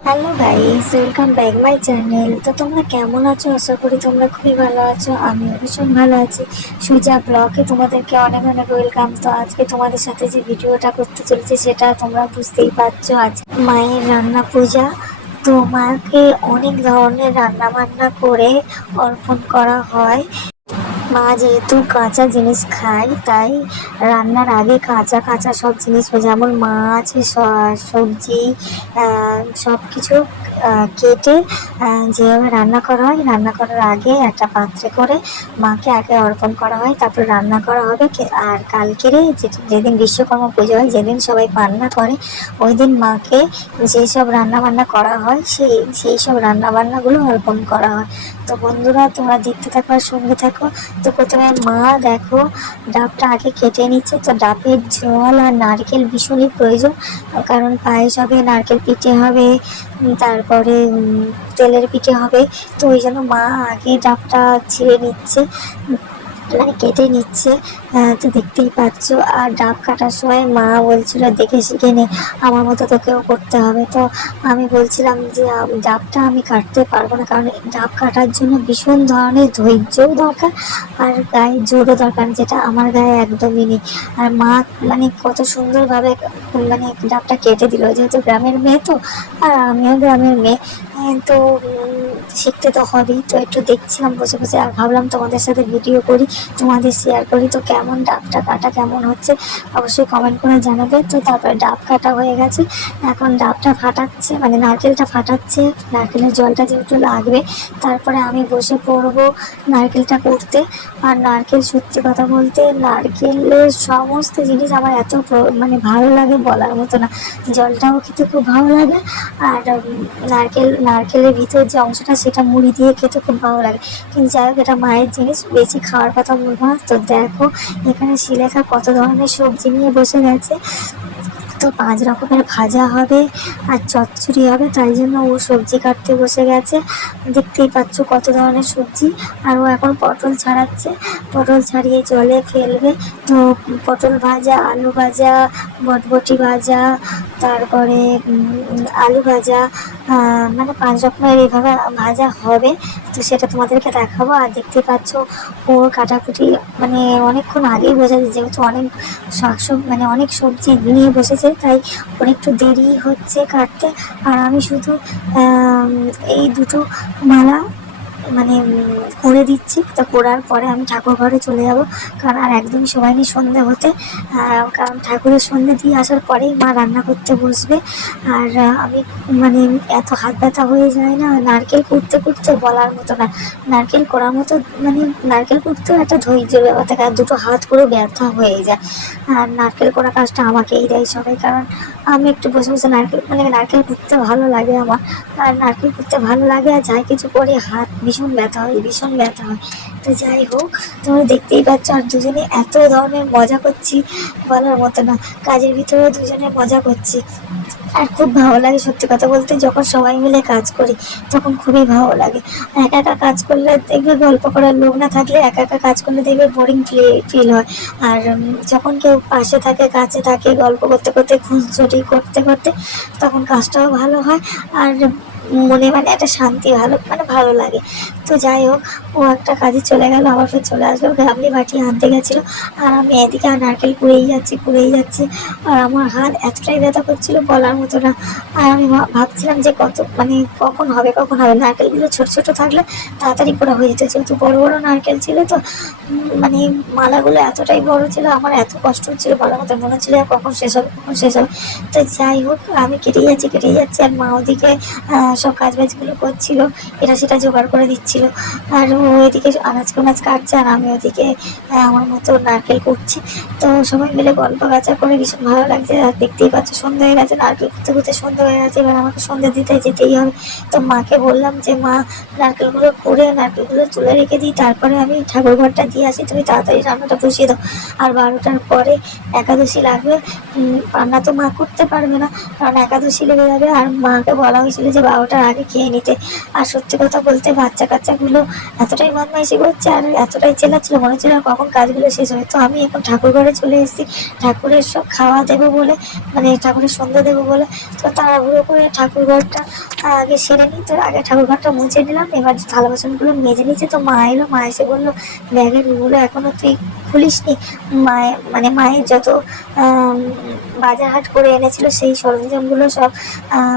Hello guys, welcome back my channel. তো তোমরা কেমন আছো? আশা করি তোমরা খুবই ভালো আছো আমি ভীষণ ভালো আছি। সুজা ব্লগে তোমাদেরকে অনেক অনেক ওয়েলকাম। তো আজকে তোমাদের সাথে যে ভিডিওটা করতে চলেছে সেটা তোমরা বুঝতেই পারছ আজ। মায়ের রান্না পূজা। তো মাকে অনেক ধরনের রান্না বান্না করে অর্পণ করা হয়। মা যেহেতু কাঁচা জিনিস খায়, তাই রান্নার আগে কাঁচা কাঁচা সব জিনিস যেমন মাছ সবজি সব কিছু কেটে যেভাবে রান্না করা হয় রান্না করার আগে একটা পাত্রে করে মাকে আগে অর্পণ করা হয় তারপর রান্না করা হবে আর কালকেরে যেদিন বিশ্বকর্মা পুজো হয় যেদিন সবাই রান্না করে ওই দিন মাকে যেসব রান্না বান্না করা হয় সেই সেই সব রান্নাবান্নাগুলো অর্পণ করা হয়। তো বন্ধুরা তোমরা দেখতে থাকো আর সঙ্গে থাকো। তো প্রথমে মা দেখো ডাবটা আগে কেটে নিচ্ছে। তো ডাবের জল আর নারকেল ভীষণই প্রয়োজন কারণ পায়েস হবে নারকেল পিঠে হবে উম, তারপরে তেলের পিঠে হবে। তো ওই জন্য মা আগে ডাবটা ছিঁড়ে নিচ্ছে মানে কেটে নিচ্ছে। তো দেখতেই পাচ্ছ। আর ডাব কাটার সময় মা বলছিল দেখে শিখে নে আমার মতো তোকেও করতে হবে। তো আমি বলছিলাম যে ডাবটা আমি কাটতে পারব না কারণ ডাব কাটার জন্য ভীষণ ধরনের ধৈর্যও দরকার আর গায়ে জোরও দরকার যেটা আমার গায়ে একদমই নেই। আর মা মানে কত সুন্দরভাবে মানে ডাবটা কেটে দিল যেহেতু গ্রামের মেয়ে তো আর আমিও গ্রামের মেয়ে হ্যাঁ, তো শিখতে তো হবেই। তো একটু দেখছিলাম বসে বসে আর ভাবলাম তোমাদের সাথে ভিডিও করি তোমাদের শেয়ার করি। তো কেমন ডাবটা কাটা কেমন হচ্ছে, অবশ্যই কমেন্ট করে জানাবে। তো তারপরে ডাব কাটা হয়ে গেছে। এখন ডাবটা ফাটাচ্ছে মানে নারকেলটা ফাটাচ্ছে। নারকেলের জলটা যেহেতু লাগবে, তারপরে আমি বসে পড়ব নারকেলটা করতে। আর নারকেল সত্যি কথা বলতে, নারকেলের সমস্ত জিনিস আমার এত মানে ভালো লাগে বলার মতো না। জলটাও খেতে খুব ভালো লাগে, আর নারকেল, নারকেলের ভিতর যে অংশটা, সেটা মুড়ি দিয়ে খেতে খুব ভালো লাগে। কিন্তু যাই হোক, এটা মায়ের জিনিস, বেশি খাওয়ার কথা বলব না। তো দেখো এখানে শিলেখা কত ধরনের সবজি নিয়ে বসে গেছে তো পাঁচ রকমের ভাজা হবে আর চচ্চড়ি হবে, তাই জন্য ও সবজি কাটতে বসে গেছে। দেখতেই পাচ্ছ কত ধরনের সবজি। আর ও এখন পটল ছাড়াচ্ছে। পটল ছাড়িয়ে জলে ফেলবে। তো পটল ভাজা, আলু ভাজা, বটবটি ভাজা, তারপরে আলু ভাজা মানে পাঁচ রকমের এইভাবে ভাজা হবে। তো সেটা তোমাদেরকে দেখাবো। আর দেখতে পাচ্ছ ওর কাটাকুটি মানে অনেকক্ষণ আগেই বোঝা যায় যেহেতু অনেক শাক মানে অনেক সবজি নিয়ে বসেছে। তাই একটু দেরি হচ্ছে কাটতে। আর আমি শুধু এই দুটো মালা মানে করে দিচ্ছি। তো করার পরে আমি ঠাকুর ঘরে চলে যাব। কারণ আর একদমই সময় নেই সন্ধে হতে। কারণ ঠাকুরের সন্ধে দিয়ে আসার পরেই মা রান্না করতে বসবে। আর আমি মানে এত হাত ব্যথা হয়ে যায় না। নারকেল কুটতে কুটতে বলার মতো না। নারকেল করার মতো মানে নারকেল কুটতেও একটা ধৈর্যের ব্যাপার থাকে। আর দুটো হাত পুরো ব্যথা হয়ে যায়। আর নারকেল করা কাজটা আমাকেই দেয় সবাই। কারণ আমি একটু বসে বসে নারকেল মানে নারকেল কুটতে ভালো লাগে আমার। আর নারকেল কুটতে ভালো লাগে আর যাই কিছু করে, হাত ভীষণ ব্যথা হয়, ভীষণ ব্যথা হয়। তো যাই হোক, তোমরা দেখতেই পাচ্ছ, আর দুজনে এত ধরনের মজা করছি বলার মতো না। কাজের ভিতরে দুজনে মজা করছি। আর খুব ভালো লাগে সত্যি কথা বলতে, যখন সবাই মিলে কাজ করি, তখন খুবই ভালো লাগে। একা একা কাজ করলে দেখবে গল্প করার লোক না থাকলে একা একা কাজ করলে দেখবে বোরিং ফিল হয়। আর যখন কেউ পাশে থাকে, কাছে থাকে, গল্প করতে করতে খুঁজছুটি করতে করতে, তখন কাজটাও ভালো হয়। আর মনে মানে একটা শান্তি, ভালো মানে ভালো লাগে। তো যাই হোক, ও একটা কাজে চলে গেল, আবার ফের চলে আসলো গাবলি বাটি আনতে গেছিল, আর আমি এদিকে নারকেল কুড়েই যাচ্ছি কুড়েই যাচ্ছি, আর আমার হাত এতটাই ব্যথা করছিল বলার মতো না। আর আমি ভাবছিলাম যে কত মানে কখন হবে কখন হবে? নারকেলগুলো ছোট ছোট থাকলে তাড়াতাড়ি করা হয়ে যেত, যেহেতু বড় বড় নারকেল ছিল তো মানে মালাগুলো এতটাই বড় ছিল, আমার এত কষ্ট হচ্ছিল বলার মতো মনে হচ্ছিল কখন শেষ হবে, কখন শেষ হবে। তো যাই হোক, আমি কেটে যাচ্ছি কেটে যাচ্ছি, আর মা ওদিকে সব কাজ বাজগুলো করছিল, এটা সেটা জোগাড় করে দিচ্ছিল। আর ও এদিকে আনাজ কোনাজ কাটছে আর আমি ওদিকে আমার মতো নারকেল করছি তো সবাই মিলে গল্প গাছা করে ভীষণ ভালো লাগছে। আর দেখতেই পাচ্ছ সন্ধ্যা হয়ে গেছে, নারকেল করতে করতে সন্ধ্যা হয়ে গেছে। এবার আমাকে সন্ধ্যা দিতে যেতেই হবে। তো মাকে বললাম যে, মা, নারকেলগুলো করে নারকেলগুলো তুলে রেখে দিই। তারপরে আমি ঠাকুর ঘরটা দিয়ে আসি। তুমি তাড়াতাড়ি রান্নাটা বসিয়ে দাও। আর বারোটার পরে একাদশী লাগবে। রান্না তো মা করতে পারবে না। কারণ একাদশী লেগে যাবে। আর মাকে বলা হয়েছিল যে বাবা বারোটার আগে খেয়ে নিতে। আর সত্যি কথা বলতে বাচ্চা কাচ্চাগুলো এতটাই বদমাইশি করছে আর এতটাই চেল্লাচ্ছিল মনে হচ্ছিল না কখন কাজগুলো শেষ হবে। তো আমি এখন ঠাকুর ঘরে চলে এসেছি। ঠাকুরের সব খাওয়া দেবো বলে মানে ঠাকুরের সন্ধ্যা দেবো বলে। তো তাড়াহুড়ো করে ঠাকুর ঘরটা আগে সেরে নিই। তো আগে ঠাকুর ঘরটা মুছে নিলাম। এবার থালা বাসনগুলো মেজে নিচ্ছে তো মা এলো, মা এসে বলল, ব্যাগের ওগুলো এখনও তুই খুলিসনি? মায়ের মানে মায়ের যত বাজার হাট করে এনেছিল, সেই সরঞ্জামগুলো সব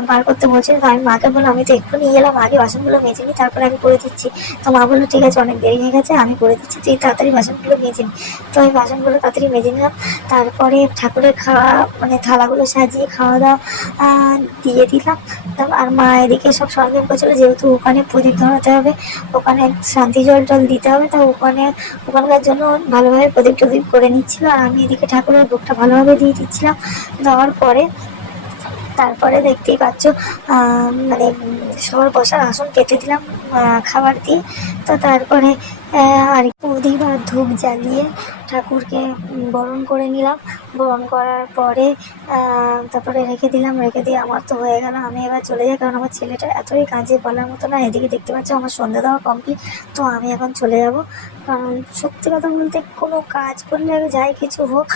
বার করতে বলছিল। তো আমি মাকে বললাম, আমি তো এক্ষুনি এলাম, আগে বাসনগুলো মেজে নিই তারপরে আমি করে দিচ্ছি। তো মা বলল, ঠিক আছে, অনেক দেরি হয়ে গেছে, আমি করে দিচ্ছি, তুই তাড়াতাড়ি বাসনগুলো মেজে নি। তো আমি বাসনগুলো তাড়াতাড়ি মেজে নিলাম, তারপরে ঠাকুরের খাওয়া মানে থালাগুলো সাজিয়ে খাওয়া দাওয়া দিয়ে দিলাম। আর মা এদিকে সব সরঞ্জাম করছিল, যেহেতু ওখানে প্রদীপ ধরাতে হবে, ওখানে শান্তি জল টল দিতে হবে, তা ওখানে, ওখানকার জন্য ভালোভাবে প্রদীপ টদীপ করে নিচ্ছিল। আর আমি এদিকে ঠাকুরের ভোগটা ভালোভাবে দিয়ে দিচ্ছিলাম। দেওয়ার পরে, তারপরে দেখতেই পাচ্ছ মানে সবার বসার আসন কেটে দিলাম খাবার দিয়ে। তো তারপরে আর প্রদীপ আর ধূপ জ্বালিয়ে ঠাকুরকে বরণ করে নিলাম। বরণ করার পরে তারপরে রেখে দিলাম, রেখে দিয়ে আমার তো হয়ে গেল। আমি এবার চলে যাই, কারণ আমার ছেলেটা এতই কাজে বলার মতো না। এদিকে দেখতে পাচ্ছ আমার সন্ধ্যা দেওয়া কমপ্লিট তো আমি এখন চলে যাব। কারণ সত্যি কথা বলতে কোনো কাজ করলে যাই কিছু হোক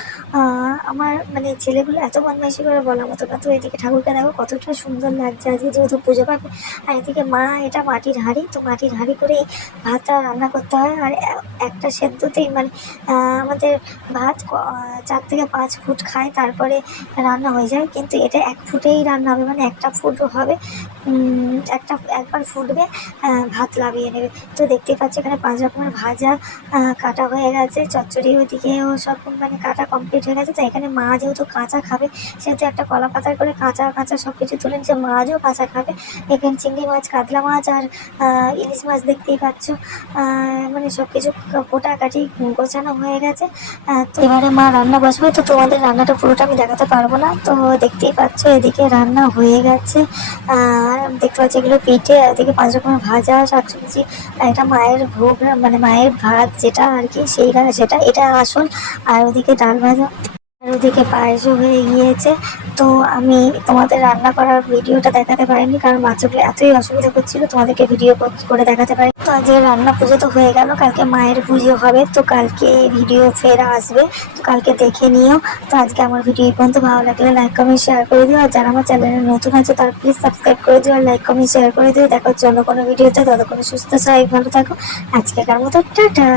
আমার মানে ছেলেগুলো এত বদমাইশি করে বলার মতো না। তো এদিকে ঠাকুরকে দেখো কতটা সুন্দর লাগছে। আজকে যেহেতু পুজো পাবে আর এদিকে মা এটা মাটির হাঁড়ি, তো মাটির হাঁড়ি করেই ভাতটা রান্না করতে হয়। আর এ- একটা সেদ্ধতেই মানে আমাদের ভাত চার থেকে পাঁচ ফুট খায়, তারপরে রান্না হয়ে যায়, কিন্তু এটা এক ফুটেই রান্না হবে মানে একটা ফুট হবে একটা একবার ফুটবে ভাত লাভিয়ে নেবে। তো দেখতেই পাচ্ছি এখানে পাঁচ রকমের ভাজা কাটা হয়ে গেছে, চচ্চড়ি ওইদিকেও সব মানে কাটা কমপ্লিট হয়ে গেছে, তো এখানে মা যেহেতু কাঁচা খাবে, সেহেতু একটা কলা পাতার করে কাঁচা কাঁচা সব কিছু তুলে নিচ্ছে মাছও কাঁচা খাবে। এখানে চিংড়ি মাছ, কাতলা মাছ আর ইলিশ মাছ দেখতেই পাচ্ছ মানে সব কিছু কোটাকাটি গোছানো হয়ে গেছে। তো এবারে মা রান্না বসবে, তো তোমাদের রান্নাটা পুরোটা আমি দেখাতে পারব না। তো দেখতেই পাচ্ছ, এদিকে রান্না হয়ে গেছে। আর দেখতে পাচ্ছি এগুলো পিঠে, এদিকে পাঁচ রকমের ভাজা, শাকসবজি এটা মায়ের ভোগ মানে মায়ের ভাত যেটা আর কি, সেই সেটা, এটা আসল। আর ওদিকে ডাল ভাজা। আর ওদিকে পায়েসও হয়ে গিয়েছে। তো আমি তোমাদের রান্না করার ভিডিওটা দেখাতে পারিনি, কারণ বাচ্চাগুলো এতই অসুবিধা করছিল, তোমাদেরকে ভিডিও করে দেখাতে পারি তো আজকে রান্না পুজো তো হয়ে গেল, কালকে মায়ের পুজো হবে, তো কালকে ভিডিও ফের আসবে, তো কালকে দেখে নিও। তো আজকে আমার ভিডিও পর্যন্ত, ভালো লাগলে লাইক কমেন্ট শেয়ার করে দিও, আর যারা আমার চ্যানেলে নতুন আছে, তারা প্লিজ সাবস্ক্রাইব করে দিও, আর লাইক কমেন্ট শেয়ার করে দিও। দেখা হচ্ছে অন্য কোনো ভিডিওতে ততক্ষণ সুস্থ সবাই ভালো থাকো। আজকে কার মতো, টাটা!